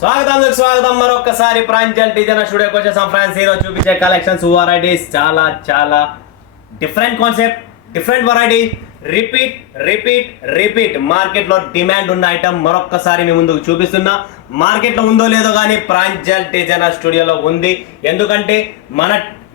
స్వాగతం మరొకసారి ప్రాంజల్ డిజైన్ స్టూడియోకి వచ్చేసాం ఫ్రెండ్స్. ఈరోజు చూపించే కలెక్షన్స్ వెరైటీస్ చాలా different concept, different variety, repeat మార్కెట్లో డిమాండ్ ఉన్న ఐటమ్ మరొకసారి మీ ముందుకు చూపిస్తున్నా. మార్కెట్లో ఉందో లేదో కానీ ప్రాంజల్ డిజైనర్ స్టూడియోలో ఉంది. ఎందుకంటే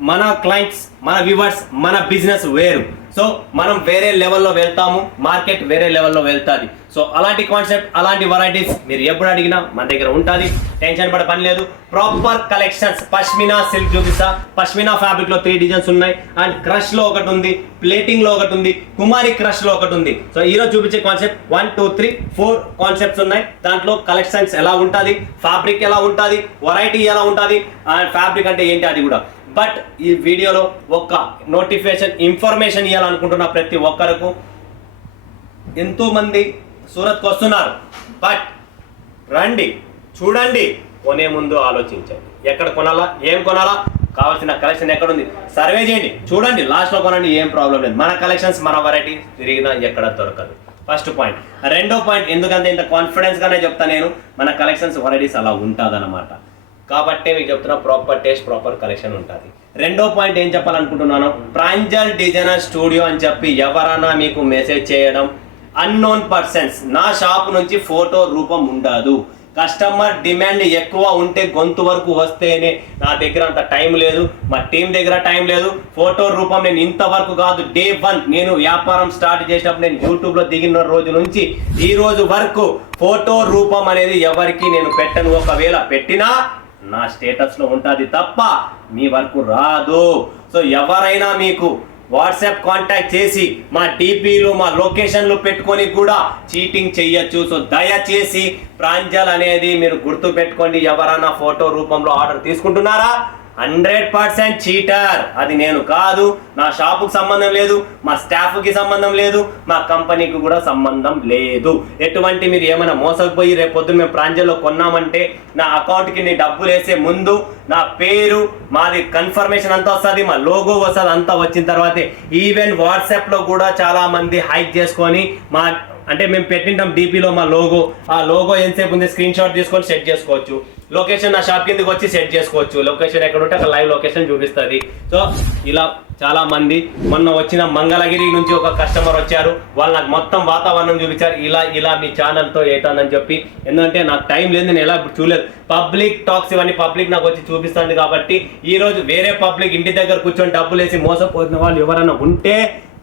మన క్లయింట్స్, మన వ్యూవర్స్, మన బిజినెస్ వేరు. సో మనం వేరే లెవెల్లో వెళ్తాము, మార్కెట్ వేరే లెవెల్లో వెళ్తుంది. సో అలాంటి కాన్సెప్ట్, అలాంటి వెరైటీస్ మీరు ఎప్పుడు అడిగినా మన దగ్గర ఉంటుంది. టెన్షన్ పడే పని లేదు. Proper collections. పష్మినా సిల్క్ చూపిస్తా. పష్మినా ఫ్యాబ్రిక్ లో 3 డిజైన్స్ ఉన్నాయి. అండ్ క్రష్ లో ఒకటి ఉంది, ప్లేటింగ్ లో ఒకటి ఉంది, కుమారి క్రష్ లో ఒకటి ఉంది. సో ఈ రోజు చూపించే కాన్సెప్ట్ 1 2 3 4 కాన్సెప్ట్స్ ఉన్నాయి. దాంట్లో కలెక్షన్స్ ఎలా ఉంటుంది, ఫ్యాబ్రిక్ ఎలా ఉంటుంది, వెరైటీ ఎలా ఉంటుంది, అండ్ ఫ్యాబ్రిక్ అంటే ఏంటి అది కూడా. బట్ ఈ వీడియోలో ఒక నోటిఫికేషన్, ఇన్ఫర్మేషన్ ఇవ్వాలనుకుంటున్న ప్రతి ఒక్కరికి. ఎంతో మంది సూరత్కి వస్తున్నారు, బట్ రండి, చూడండి, కొనే ముందు ఆలోచించండి. ఎక్కడ కొనాలా, ఏం కొనాలా, కావాల్సిన కలెక్షన్ ఎక్కడ ఉంది, సర్వే చేయండి, చూడండి, లాస్ట్లో కొనండి, ఏం ప్రాబ్లం లేదు. మన కలెక్షన్స్, మన వెరైటీ తిరిగినా ఎక్కడ దొరకదు. First point. రెండో పాయింట్, ఎందుకంటే ఇంత కాన్ఫిడెన్స్గానే చెప్తా నేను, మన కలెక్షన్స్ వెరైటీస్ అలా ఉంటుంది అన్నమాట. కాబట్టే మీకు చెప్తున్నా, ప్రాపర్ టేస్ట్, ప్రాపర్ కలెక్షన్ ఉంటుంది. రెండో పాయింట్ ఏం చెప్పాలనుకుంటున్నాను, ప్రాంజల్ డిజైనర్ స్టూడియో అని చెప్పి ఎవరైనా మీకు మెసేజ్ చేయడం, అన్నోన్ పర్సన్స్. నా షాప్ నుంచి ఫోటో రూపం ఉండదు. కస్టమర్ డిమాండ్ ఎక్కువ ఉంటే గొంతు వరకు వస్తేనే. నా దగ్గర అంత టైం లేదు, మా టీం దగ్గర టైం లేదు. ఫోటో రూపం నేను ఇంతవరకు కాదు, డే 1 నేను వ్యాపారం స్టార్ట్ చేసినప్పుడు, నేను యూట్యూబ్లో దిగిన రోజు నుంచి ఈ రోజు వరకు ఫోటో రూపం అనేది ఎవరికి నేను పెట్టను. ఒకవేళ పెట్టినా నా స్టేటస్లో ఉంటుంది తప్ప మీ వరకు రాదు. సో ఎవరైనా మీకు వాట్సాప్ కాంటాక్ట్ చేసి మా DPలు, మా లొకేషన్లు పెట్టుకొని కూడా చీటింగ్ చెయ్యొచ్చు. సో దయచేసి ప్రాంజల్ అనేది మీరు గుర్తు పెట్టుకోండి. ఎవరైనా ఫోటో రూపంలో ఆర్డర్ తీసుకుంటున్నారా, 100% చీటర్. అది నేను కాదు, నా షాపుకి సంబంధం లేదు, మా స్టాఫ్కి సంబంధం లేదు, మా కంపెనీకి కూడా సంబంధం లేదు. ఎటువంటి మీరు ఏమైనా మోసపోయి రేపు పొద్దున్న మేము ప్రాంజల్లో కొన్నామంటే నా అకౌంట్కి నీ డబ్బులు వేసే ముందు నా పేరు, మాది కన్ఫర్మేషన్ అంతా వస్తుంది, మా లోగో వస్తుంది. అంతా వచ్చిన తర్వాతే ఈవెన్ వాట్సాప్లో కూడా చాలా మంది హైక్ చేసుకొని అంటే మేము పెట్టింటాం DPలో మా లోగో, ఆ లోగో ఎంతసేపు ఉంది స్క్రీన్ షాట్ తీసుకొని సెట్ చేసుకోవచ్చు. లొకేషన్ నా షాప్ కిందకి వచ్చి సెట్ చేసుకోవచ్చు. లొకేషన్ ఎక్కడ ఉంటే అక్కడ లైవ్ లొకేషన్ చూపిస్తుంది. సో ఇలా చాలా మంది, మొన్న వచ్చిన మంగళగిరి నుంచి ఒక కస్టమర్ వచ్చారు, వాళ్ళు నాకు మొత్తం వాతావరణం చూపించారు. ఇలా మీ ఛానల్తో అవుతుందని చెప్పి. ఎందుకంటే నాకు టైం లేదు, నేను ఎలా చూడలేదు. పబ్లిక్ టాక్స్ ఇవన్నీ పబ్లిక్ నాకు వచ్చి చూపిస్తుంది. కాబట్టి ఈరోజు వేరే పబ్లిక్ ఇంటి దగ్గర కూర్చొని డబ్బులు వేసి మోసపోతున్న వాళ్ళు ఎవరైనా ఉంటే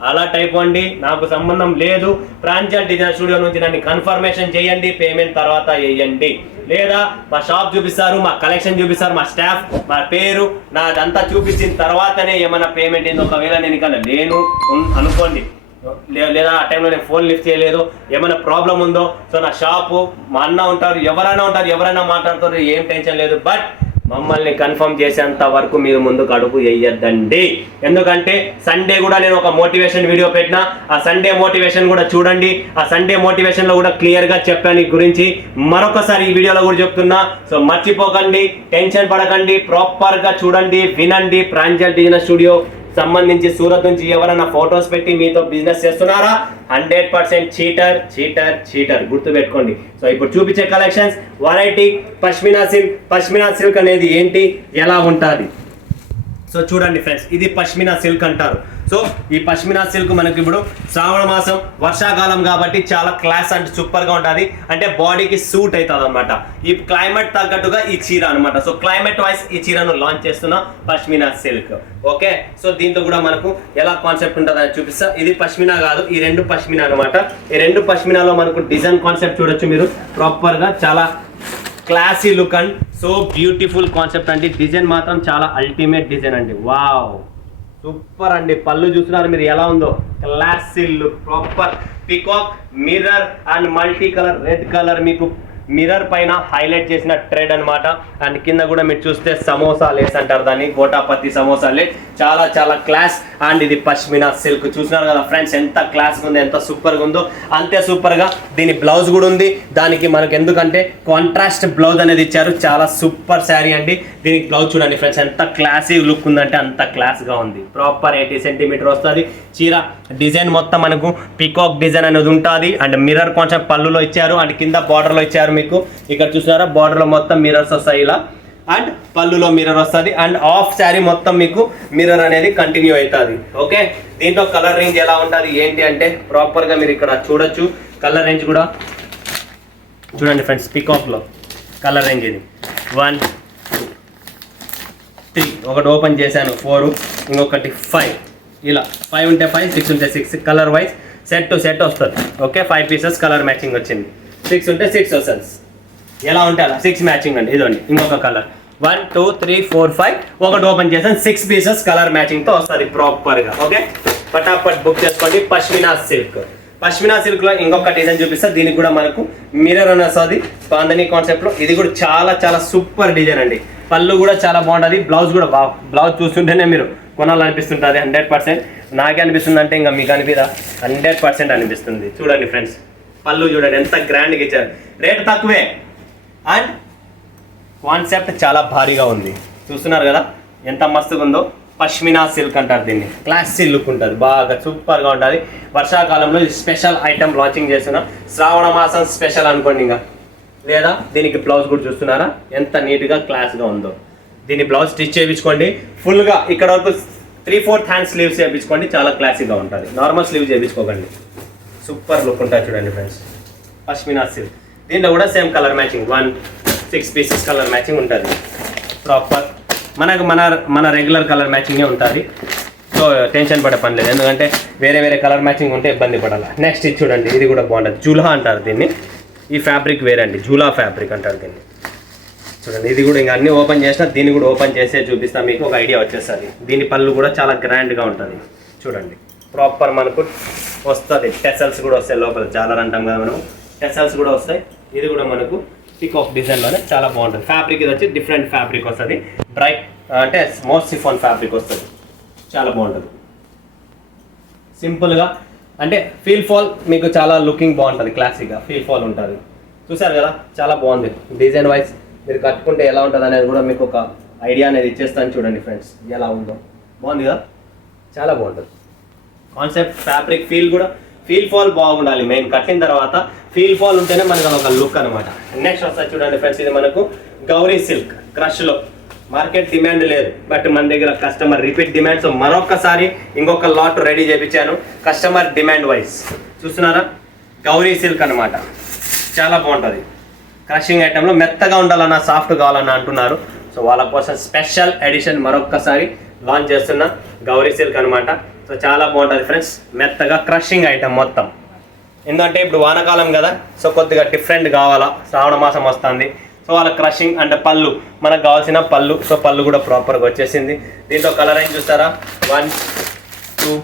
అలర్ట్ అయిపోండి, నాకు సంబంధం లేదు. ప్రాంజల్ డిజైనర్ స్టూడియో నుంచి నన్ను కన్ఫర్మేషన్ చేయండి, పేమెంట్ తర్వాత వేయండి. లేదా మా షాప్ చూపిస్తారు, మా కలెక్షన్ చూపిస్తారు, మా స్టాఫ్, మా పేరు, నాదంతా చూపించిన తర్వాతనే ఏమైనా పేమెంట్ అయింది. ఒకవేళ నేను ఇక్కడ లేను అనుకోండి, లేదా ఆ టైంలో నేను ఫోన్ లిఫ్ట్ చేయలేదు, ఏమైనా ప్రాబ్లం ఉందో, సో నా షాపు, మా అన్న ఉంటారు, ఎవరైనా మాట్లాడుతారు, ఏం టెన్షన్ లేదు. బట్ మమ్మల్ని కన్ఫర్మ్ చేసేంత వరకు మీరు ముందుకు అడుగు వేయద్దండి. ఎందుకంటే సండే కూడా నేను ఒక మోటివేషన్ వీడియో పెట్టినా, ఆ సండే మోటివేషన్ కూడా చూడండి. ఆ సండే మోటివేషన్లో కూడా క్లియర్గా చెప్పాను ఈ గురించి. మరొకసారి ఈ వీడియోలో కూడా చెప్తున్నా. సో మర్చిపోకండి, టెన్షన్ పడకండి, ప్రాపర్గా చూడండి, వినండి. ప్రాంజల్ డిజైనర్ స్టూడియో సంబంధించి సూరత్ నుంచి ఎవరైనా ఫొటోస్ పెట్టి మీతో బిజినెస్ చేస్తున్నారా, 100% చీటర్ గుర్తు పెట్టుకోండి. సో ఇప్పుడు చూపించే కలెక్షన్స్, వెరైటీ పష్మినా సిల్క్ అనేది ఏంటి, ఎలా ఉంటుంది. సో చూడండి ఫ్రెండ్స్, ఇది పష్మినా సిల్క్ అంటారు. సో ఈ పష్మినా సిల్క్ మనకి ఇప్పుడు శ్రావణ మాసం, వర్షాకాలం కాబట్టి చాలా క్లాస్ అంటే సూపర్గా ఉంటుంది. అంటే బాడీకి సూట్ అవుతుంది అనమాట. ఈ క్లైమేట్ తగ్గట్టుగా ఈ చీర అనమాట. సో క్లైమేట్ వైజ్ ఈ చీరను లాంచ్ చేస్తున్న పష్మినా సిల్క్. ఓకే, సో దీంతో కూడా మనకు ఎలా కాన్సెప్ట్ ఉంటుంది అని చూపిస్తా. ఇది పష్మినా కాదు, ఈ 2 పష్మినా అనమాట. ఈ 2 పష్మినాలో మనకు డిజైన్ కాన్సెప్ట్ చూడొచ్చు మీరు. ప్రాపర్గా చాలా classy look and so beautiful concept అండి. డిజైన్ మాత్రం చాలా అల్టిమేట్ డిజైన్ అండి. వావ్, సూపర్ అండి. పళ్ళు చూస్తున్నారు మీరు ఎలా ఉందో, classy look. Proper peacock, mirror and multi colour red colour మీకు మిర్రర్ పైన హైలైట్ చేసిన ట్రెడ్ అనమాట. అండ్ కింద కూడా మీరు చూస్తే సమోసా లేస్ అంటారు దాన్ని, గోటాపత్తి సమోసా లేస్. చాలా క్లాస్. అండ్ ఇది పష్మినా సిల్క్ చూస్తున్నారు కదా ఫ్రెండ్స్, ఎంత క్లాస్గా ఉందో, ఎంత సూపర్గా ఉందో. అంతే సూపర్గా దీని బ్లౌజ్ కూడా ఉంది. దానికి మనకు ఎందుకంటే కాంట్రాస్ట్ బ్లౌజ్ అనేది ఇచ్చారు. చాలా సూపర్ శారీ అండి. దీనికి బ్లౌజ్ చూడండి ఫ్రెండ్స్, ఎంత క్లాసీ లుక్ ఉందంటే అంత క్లాస్గా ఉంది. ప్రాపర్ 80 సెంటీమీటర్ వస్తుంది చీర. డిజైన్ మొత్తం మనకు పికాక్ డిజైన్ అనేది ఉంటుంది. అండ్ మిర్రర్ కాన్సెప్ట్ పళ్ళులో ఇచ్చారు, అండ్ కింద బార్డర్లో ఇచ్చారు. మీకు ఇక్కడ చూసారా బార్డర్లో మొత్తం మిర్రర్స్ వస్తాయి ఇలా, అండ్ పళ్ళులో మిర్రర్ వస్తుంది, అండ్ హాఫ్ శారీ మొత్తం మీకు మిర్రర్ అనేది కంటిన్యూ అవుతుంది. ఓకే, దీంట్లో కలర్ రేంజ్ ఎలా ఉంటుంది ఏంటి అంటే ప్రాపర్గా మీరు ఇక్కడ చూడొచ్చు. కలర్ రేంజ్ కూడా చూడండి ఫ్రెండ్స్, పికాక్లో కలర్ రేంజ్ ఇది 1 2 3, ఒకటి ఓపెన్ చేశాను 4, ఇంకొకటి 5, ఇలా 5 ఉంటే 5, 6 ఉంటే 6, colour wise set to set వస్తుంది. ఓకే, 5 పీసెస్ కలర్ మ్యాచింగ్ వచ్చింది, 6 ఉంటే 6 వస్తుంది. ఎలా ఉంటే అలా 6 మ్యాచింగ్ అండి. ఇదండి ఇంకొక కలర్ 1 2 3 4 5, ఒకటి ఓపెన్ చేసాను 6 పీసెస్ కలర్ మ్యాచింగ్తో వస్తుంది ప్రాపర్గా. ఓకే, పటాపట్ బుక్ చేసుకోండి. పష్మినా సిల్క్, పష్మినా సిల్క్లో ఇంకొక డిజైన్ చూపిస్తా. దీనికి కూడా మనకు మిర్రర్ అని వస్తుంది బాందని కాన్సెప్ట్లో. ఇది కూడా చాలా చాలా సూపర్ డిజైన్ అండి. పళ్ళు కూడా చాలా బాగుంటుంది, బ్లౌజ్ కూడా బ్లౌజ్ చూస్తుంటేనే మీరు కొనాలనిపిస్తుంటుంది 100%. నాకే అనిపిస్తుంది అంటే ఇంకా మీకు అనిపిదా 100% అనిపిస్తుంది. చూడండి ఫ్రెండ్స్, పళ్ళు చూడండి ఎంత గ్రాండ్గా ఇచ్చారు, రేట్ తక్కువే అండ్ కాన్సెప్ట్ చాలా భారీగా ఉంది. చూస్తున్నారు కదా ఎంత మస్తుగా ఉందో. పష్మినా సిల్క్ అంటారు దీన్ని, క్లాసీ లుక్ ఉంటుంది, బాగా సూపర్గా ఉంటుంది. వర్షాకాలంలో స్పెషల్ ఐటమ్ లాంచింగ్ చేస్తున్నా, శ్రావణ మాసం స్పెషల్ అనుకోండి ఇంకా. లేదా దీనికి బ్లౌజ్ కూడా చూస్తున్నారా ఎంత నీట్గా క్లాస్గా ఉందో. దీన్ని బ్లౌజ్ స్టిచ్ చేయించుకోండి ఫుల్గా, ఇక్కడ వరకు 3/4 హ్యాండ్ స్లీవ్స్ చేయించుకోండి, చాలా క్లాసీగా ఉంటుంది. నార్మల్ స్లీవ్ చేయించుకోకండి, సూపర్ లుక్ ఉంటుంది. చూడండి ఫ్రెండ్స్, పష్మినా సిల్క్. దీంట్లో కూడా same colour matching 6 pieces colour matching ఉంటుంది ప్రాపర్. మనకు మన రెగ్యులర్ కలర్ మ్యాచింగే ఉంటుంది. సో టెన్షన్ పడే పని లేదు, ఎందుకంటే వేరే వేరే కలర్ మ్యాచింగ్ ఉంటే ఇబ్బంది పడాలి. నెక్స్ట్ ఇది చూడండి, ఇది కూడా బాగుంటుంది. జూలా అంటారు దీన్ని, ఈ ఫ్యాబ్రిక్ వేరే అండి, జూలా ఫ్యాబ్రిక్ అంటారు దీన్ని. చూడండి ఇది కూడా ఇంకా అన్ని ఓపెన్ చేసినా దీన్ని కూడా ఓపెన్ చేసే చూపిస్తా, మీకు ఒక ఐడియా వచ్చేస్తుంది. దీని పళ్ళు కూడా చాలా గ్రాండ్గా ఉంటుంది. చూడండి ప్రాపర్ మనకు వస్తుంది, టెసల్స్ కూడా వస్తాయి లోపల, చాలా అంటాం కదా మనం, టెసల్స్ కూడా వస్తాయి. ఇది కూడా మనకు పికాక్ డిజైన్లోనే చాలా బాగుంటుంది. ఫ్యాబ్రిక్ ఇది వచ్చి డిఫరెంట్ ఫ్యాబ్రిక్ వస్తుంది, బ్రైట్ అంటే మోస్ట్ సిఫాన్ ఫ్యాబ్రిక్ వస్తుంది, చాలా బాగుంటుంది. సింపుల్గా అంటే ఫీల్ ఫాల్ మీకు చాలా లుకింగ్ బాగుంటుంది, క్లాసిక్గా ఫీల్ ఫాల్ ఉంటుంది. చూసారు కదా చాలా బాగుంది. డిజైన్ వైజ్ మీరు కట్టుకుంటే ఎలా ఉంటుంది అనేది కూడా మీకు ఒక ఐడియా అనేది ఇచ్చేస్తాను. చూడండి ఫ్రెండ్స్ ఎలా ఉందో, బాగుంది కదా, చాలా బాగుంటుంది కాన్సెప్ట్. ఫ్యాబ్రిక్ ఫీల్ ఫాల్ బాగుండాలి, మెయిన్ కట్టిన తర్వాత ఫీల్ ఫాల్ ఉంటేనే మనకు ఒక లుక్ అనమాట. నెక్స్ట్ వస్తుంది చూడండి ఫ్రెండ్స్, ఇది మనకు గౌరీ సిల్క్ క్రష్లో. మార్కెట్ డిమాండ్ లేదు, బట్ మన దగ్గర కస్టమర్ రిపీట్ డిమాండ్. సో మరొకసారి ఇంకొక లాట్ రెడీ చేయించాను కస్టమర్ డిమాండ్ వైజ్. చూస్తున్నారా, గౌరీ సిల్క్ అనమాట, చాలా బాగుంటుంది. క్రషింగ్ ఐటెంలో మెత్తగా ఉండాలన్నా సాఫ్ట్ కావాలన్నా అంటున్నారు. సో వాళ్ళ కోసం స్పెషల్ ఎడిషన్ మరొకసారి లాంచ్ చేస్తున్న గౌరీ సిల్క్ అనమాట. సో చాలా బాగుంటుంది ఫ్రెండ్స్, మెత్తగా క్రషింగ్ ఐటెం మొత్తం. ఎందుకంటే ఇప్పుడు వానాకాలం కదా, సో కొద్దిగా డిఫరెంట్ కావాలా, శ్రావణ మాసం వస్తుంది. సో వాళ్ళ క్రషింగ్ అంటే పళ్ళు, మనకు కావాల్సిన పళ్ళు. సో పళ్ళు కూడా ప్రాపర్గా వచ్చేసింది. దీంట్లో కలర్ ఏం చూస్తారా, 1 2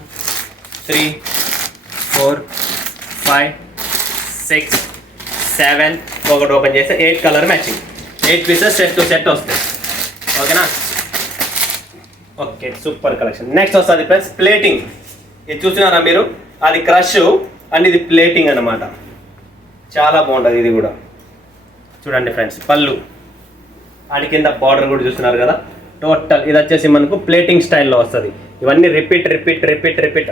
3 4 5 6 7, ఒకటి ఓపెన్ చేస్తే 8 colour matching, 8 pieces set to set వస్తాయి. ఓకేనా, ఓకే సూపర్ కలెక్షన్. నెక్స్ట్ వస్తుంది ఫ్రెండ్స్ ప్లేటింగ్. ఇది చూస్తున్నారా మీరు, అది క్రష్ అండ్ ఇది ప్లేటింగ్ అనమాట, చాలా బాగుంటుంది. ఇది కూడా చూడండి ఫ్రెండ్స్, పళ్ళు అండ్ కింద బార్డర్ కూడా చూస్తున్నారు కదా. టోటల్ ఇది వచ్చేసి మనకు ప్లేటింగ్ స్టైల్లో వస్తుంది. ఇవన్నీ రిపీట్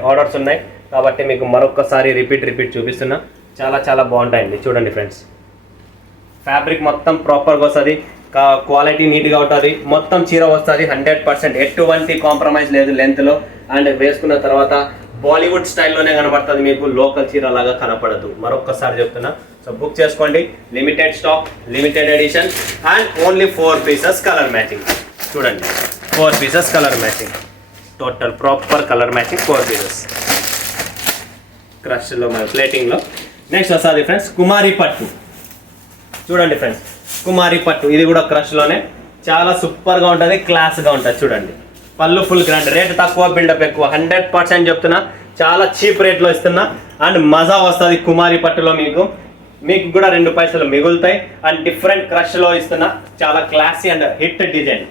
ఆర్డర్స్ ఉన్నాయి కాబట్టి మీకు మరొకసారి రిపీట్ చూపిస్తున్నా. చాలా చాలా బాగుంటాయండి. చూడండి ఫ్రెండ్స్, ఫ్యాబ్రిక్ మొత్తం ప్రాపర్గా వస్తుంది, క్వాలిటీ నీట్గా ఉంటుంది. మొత్తం చీర వస్తుంది 100%, ఎటువంటి కాంప్రమైజ్ లేదు లెంత్లో. అండ్ వేసుకున్న తర్వాత బాలీవుడ్ స్టైల్లోనే కనబడుతుంది మీకు, లోకల్ చీర లాగా కనపడదు. మరొకసారి చెప్తున్నా. సో బుక్ చేసుకోండి, limited stock, limited edition and only 4 pieces colour matching. చూడండి 4 pieces colour matching, total proper colour matching 4 pieces క్రష్లో మన ప్లేటింగ్లో. నెక్స్ట్ వస్తుంది ఫ్రెండ్స్ కుమారి పట్టు. చూడండి ఫ్రెండ్స్, కుమారి పట్టు ఇది కూడా క్రష్లోనే చాలా సూపర్గా ఉంటుంది, క్లాస్గా ఉంటుంది. చూడండి పళ్ళు ఫుల్ గ్రాండ్, రేట్ తక్కువ బిల్డప్ ఎక్కువ, 100% చెప్తున్నా. చాలా చీప్ రేట్లో ఇస్తున్నా అండ్ మజా వస్తుంది కుమారి పట్టులో. మీకు కూడా 2 పైసలు మిగులుతాయి అండ్ డిఫరెంట్ క్రష్లో ఇస్తున్నా. చాలా క్లాసీ అండ్ హిట్ డిజైన్,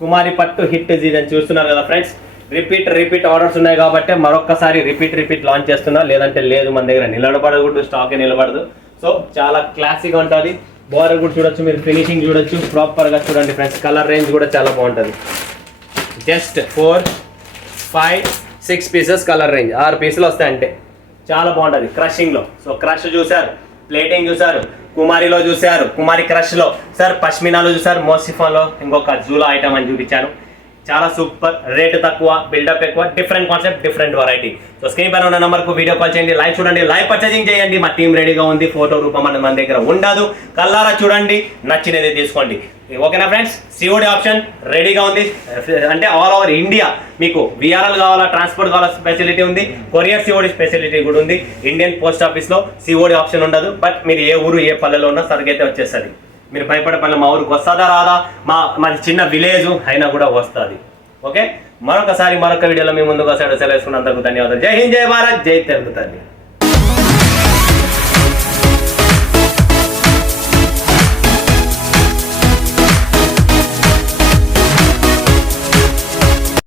కుమారి పట్టు హిట్ డిజైన్. చూస్తున్నారు కదా ఫ్రెండ్స్, రిపీట్ ఆర్డర్స్ ఉన్నాయి కాబట్టి మరొకసారి రిపీట్ లాంచ్ చేస్తున్నా. లేదంటే లేదు, మన దగ్గర నిలబడకూడదు, స్టాకే నిలబడదు. సో చాలా క్లాసీగా ఉంటుంది. బార్డర్ కూడా చూడొచ్చు మీరు, ఫినిషింగ్ చూడొచ్చు ప్రాపర్గా. చూడండి ఫ్రెండ్స్, కలర్ రేంజ్ కూడా చాలా బాగుంటుంది. జస్ట్ 4 5 6 పీసెస్ కలర్ రేంజ్, 6 పీసులు వస్తాయి అంటే చాలా బాగుంటుంది క్రషింగ్లో. సో క్రష్ చూసారు, ప్లేటింగ్ చూసారు, కుమారిలో చూశారు, కుమారి క్రష్లో సార్, పష్మినాలో చూసారు, మోసిఫాన్లో ఇంకొక జూలా ఐటమ్ అని చూపించాను. చాలా సూపర్, రేటు తక్కువ, బిల్డప్ ఎక్కువ, different concept, different variety. So screen పైన ఉన్న నెంబర్కు వీడియో కాల్ చేయండి, లైవ్ చూడండి, లైవ్ పర్చేసింగ్ చేయండి. మా టీం రెడీగా ఉంది, ఫోటో రూపం మన దగ్గర ఉండదు, కల్లారా చూడండి, నచ్చినది తీసుకోండి. ఓకేనా ఫ్రెండ్స్, సిఓడి ఆప్షన్ రెడీగా ఉంది. అంటే ఆల్ ఓవర్ ఇండియా మీకు విఆర్ఎల్ కావాలా, ట్రాన్స్పోర్ట్ కావాలా ఫెసిలిటీ ఉంది, కొరియర్ సిఓడి ఫెసిలిటీ కూడా ఉంది. ఇండియన్ పోస్ట్ ఆఫీస్లో సిఓడి ఆప్షన్ ఉండదు, బట్ మీరు ఏ ఊరు ఏ పల్లెలో ఉన్నా సరిగైతే వచ్చేస్తుంది. మీరు భయపడే పని, మా ఊరికి వస్తుందా రాదా, మాది చిన్న విలేజ్ అయినా కూడా వస్తుంది. ఓకే, మరొక వీడియోలో మీ ముందుకు వస్తాడు. సెలవు వేసుకున్నందుకు ధన్యవాదాలు. జై హింద్, జై భారత్, జై తెలుగు తల్లి.